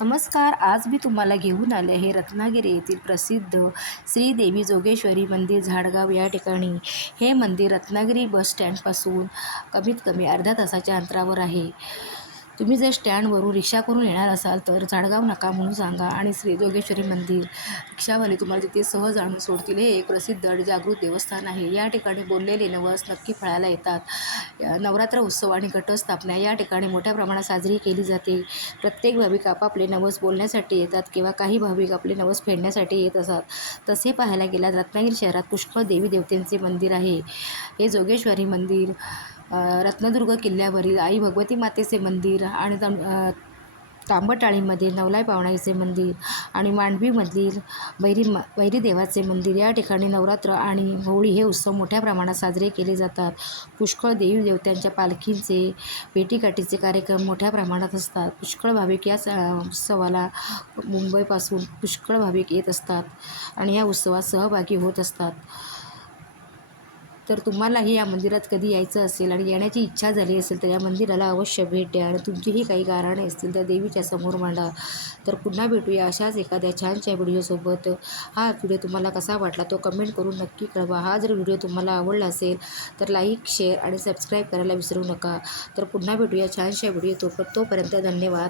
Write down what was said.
नमस्कार. आज मी तुम्हाला घेऊन आले आहे रत्नागिरी येथील प्रसिद्ध श्री देवी जोगेश्वरी मंदिर झाडगाव या ठिकाणी. हे मंदिर रत्नागिरी बस स्टँडपासून कमीत कमी अर्ध्या तासाच्या अंतरावर आहे. तुम्ही जर स्टँडवरून रिक्षा करून येणार असाल तर झाडगाव नका म्हणून सांगा आणि श्री जोगेश्वरी मंदिर रिक्षावाले तुम्हाला तिथे सहज आणून सोडतील. हे एक प्रसिद्ध आणि जागृत देवस्थान आहे. या ठिकाणी बोललेले नवस नक्की फळायला येतात. नवरात्र उत्सव आणि घटस्थापना या ठिकाणी मोठ्या प्रमाणात साजरी केली जाते. प्रत्येक भाविक आपापले नवस बोलण्यासाठी येतात किंवा काही भाविक आपले नवस फेडण्यासाठी येत असतात. तसे पाहायला गेल्यास रत्नागिरी शहरात पुष्कळ देवी देवतांचे मंदिर आहे. हे जोगेश्वरी मंदिर, रत्नदुर्ग किल्ल्यावरील आई भगवती मातेचे मंदिर आणि तांबटाळीमध्ये नवलाई पावणाईचे मंदिर आणि मांडवीमधील बैरी देवाचे मंदिर. या ठिकाणी नवरात्र आणि होळी हे उत्सव मोठ्या प्रमाणात साजरे केले जातात. पुष्कळ देवी देवतांच्या पालखींचे भेटीगाठीचे कार्यक्रम मोठ्या प्रमाणात असतात. पुष्कळ भाविक या उत्सवाला मुंबईपासून पुष्कळ भाविक येत असतात आणि या उत्सवात सहभागी होत असतात. तर तुम्हालाही या मंदिरात कधी यायचं असेल आणि येण्याची इच्छा झाली असेल तर या मंदिराला अवश्य भेट द्या आणि तुमचीही काही कारणे असतील तर देवीच्या समोर मांडा. तर पुन्हा भेटूया अशाच एखाद्या छानशा व्हिडिओसोबत. हा व्हिडिओ तुम्हाला कसा वाटला तो कमेंट करून नक्की कळवा. हा जर व्हिडिओ तुम्हाला आवडला असेल तर लाईक, शेअर आणि सबस्क्राईब करायला विसरू नका. तर पुन्हा भेटूया छानशा व्हिडिओ. तोपर्यंत धन्यवाद.